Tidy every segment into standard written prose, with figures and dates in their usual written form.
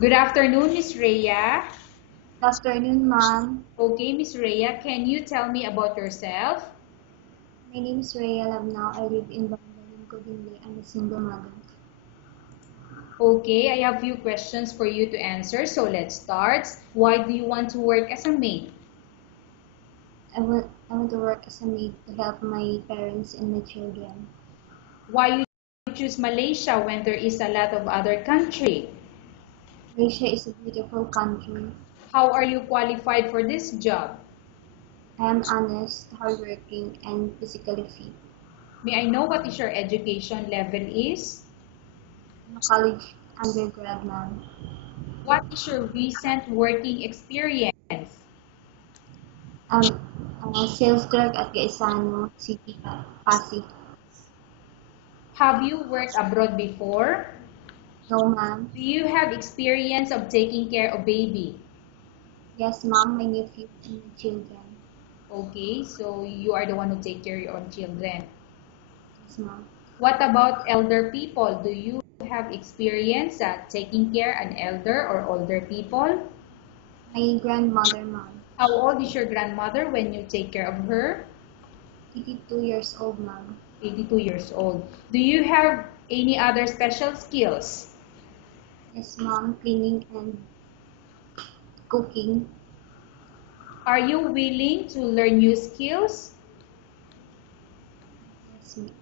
Good afternoon, Miss Rhea. Good afternoon, ma'am. Okay, Miss Rhea, can you tell me about yourself? My name is Rhea Labnao. I live in Bangalore, Codingley. I'm a single mother. Okay, I have few questions for you to answer, so let's start. Why do you want to work as a maid? I want to work as a maid to help my parents and my children. Why you choose Malaysia when there is a lot of other country? Malaysia is a beautiful country. How are you qualified for this job? I am honest, hardworking, and physically fit. May I know what is your education level is? I'm a college undergrad, ma'am. What is your recent working experience? I'm a sales clerk at Gaisano City, Pasig. Have you worked abroad before? No, ma'am. Do you have experience of taking care of baby? Yes, ma'am, my nephew and my children. Okay, so you are the one who take care of your own children. Yes, ma'am. What about elder people? Do you have experience at taking care an elder or older people? My grandmother, ma'am. How old is your grandmother when you take care of her? 82 years old, ma'am. 82 years old. Do you have any other special skills? Yes, ma'am, cleaning and cooking. Are you willing to learn new skills?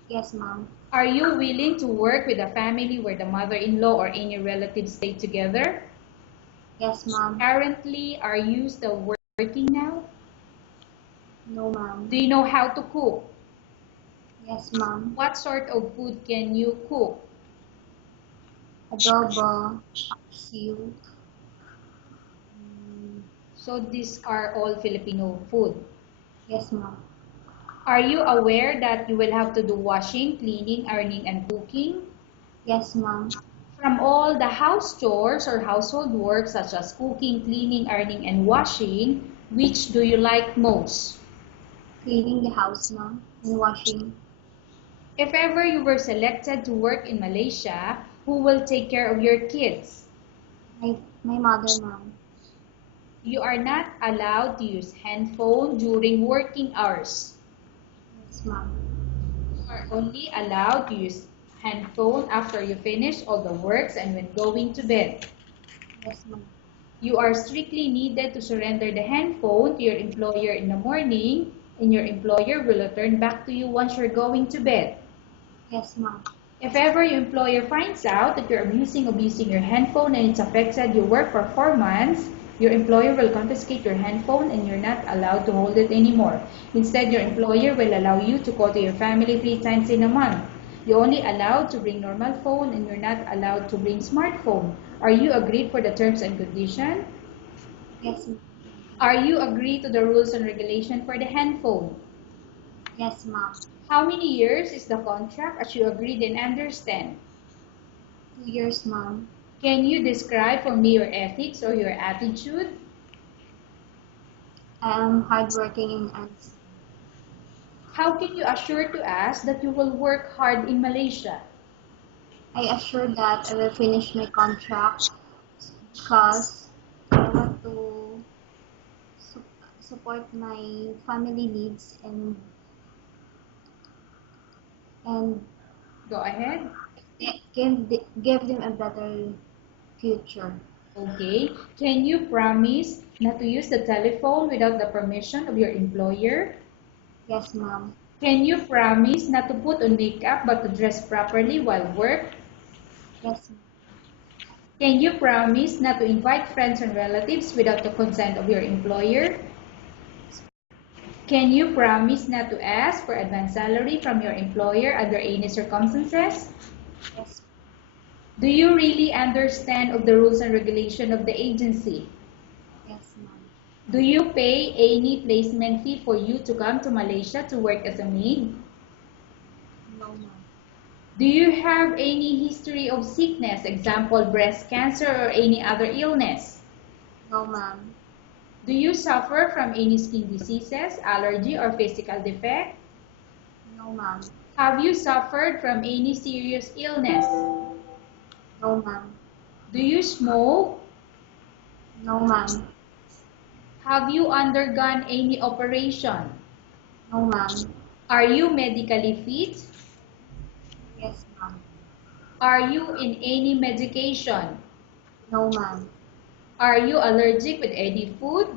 Yes, ma'am. Are you willing to work with a family where the mother-in-law or any relatives stay together? Yes, ma'am. Currently, are you still working now? No, Do ma'am. you know how to cook? Yes, ma'am. What sort of food can you cook? Adobo, paksiw. Mm, So these are all Filipino food. yes, ma'am. Are you aware that you will have to do washing, cleaning, ironing, and cooking? Yes, ma'am. From all the house chores or household work such as cooking, cleaning, ironing, and washing, which do you like most? Cleaning the house, ma'am, and washing. If ever you were selected to work in Malaysia, who will take care of your kids? My mother, ma'am. You are not allowed to use handphone during working hours. Yes, ma'am. You are only allowed to use handphone after you finish all the works and when going to bed. Yes, ma'am. You are strictly needed to surrender the handphone to your employer in the morning, and your employer will return back to you once you're going to bed. Yes, ma'am. If ever your employer finds out that you're abusing your handphone and it's affected your work performance, your employer will confiscate your handphone and you're not allowed to hold it anymore. Instead, your employer will allow you to call to your family 3 times in a month. You're only allowed to bring normal phone and you're not allowed to bring smartphone. Are you agreed for the terms and condition? Yes, ma'am. Are you agreed to the rules and regulation for the handphone? Yes, ma'am. How many years is the contract as you agreed and understand? 2 years, ma'am. Can you describe for me your ethics or your attitude? I am hardworking and honest. How can you assure to us that you will work hard in Malaysia? I assure that I will finish my contract because I want to su- support my family needs and Go ahead. give them a better future. Okay. Can you promise not to use the telephone without the permission of your employer? Yes, ma'am. Can you promise not to put on makeup but to dress properly while work? Yes, ma'am. Can you promise not to invite friends and relatives without the consent of your employer? Can you promise not to ask for advance salary from your employer under any circumstances? Yes, Do you really understand of the rules and regulation of the agency? yes, ma'am. Do you pay any placement fee for you to come to Malaysia to work as a maid? No, ma'am. Do you have any history of sickness, example breast cancer or any other illness? No, ma'am. Do you suffer from any skin diseases, allergy or physical defect? No, ma'am. Have you suffered from any serious illness? No, ma'am. Do you smoke? No, ma'am. Have you undergone any operation? No, ma'am. Are you medically fit? Yes, ma'am. Are you in any medication? No, ma'am. Are you allergic with any food?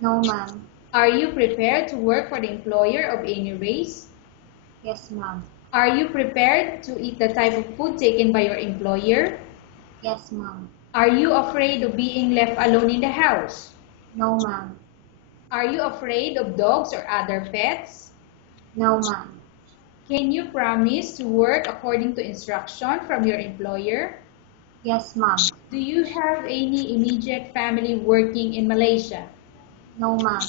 No, ma'am. Are you prepared to work for the employer of any race? Yes, ma'am. Are you prepared to eat the type of food taken by your employer? Yes, ma'am. Are you afraid of being left alone in the house? No, ma'am. Are you afraid of dogs or other pets? No, ma'am. Can you promise to work according to instruction from your employer? Yes, ma'am. Do you have any immediate family working in Malaysia? No, ma'am.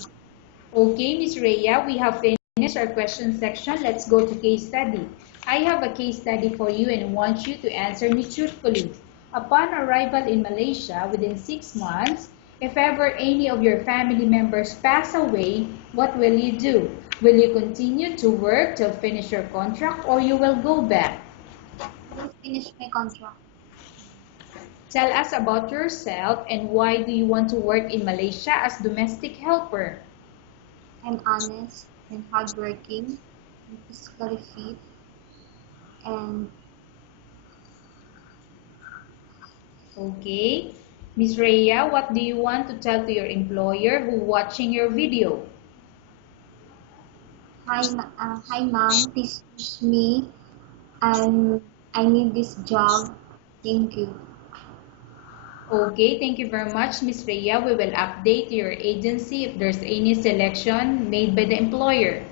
Okay, Miss Rhea, we have finished our question section. Let's go to case study. I have a case study for you and want you to answer me truthfully. Upon arrival in Malaysia within 6 months, if ever any of your family members pass away, what will you do? Will you continue to work till finish your contract or you will go back? I will finish my contract. Tell us about yourself and why do you want to work in Malaysia as domestic helper? I'm honest and hardworking and physically fit and Okay. Miss Rhea, what do you want to tell to your employer who watching your video? hi ma'am, please choose me and I need this job. Thank you. Okay, thank you very much, Miss Rhea. We will update your agency if there's any selection made by the employer.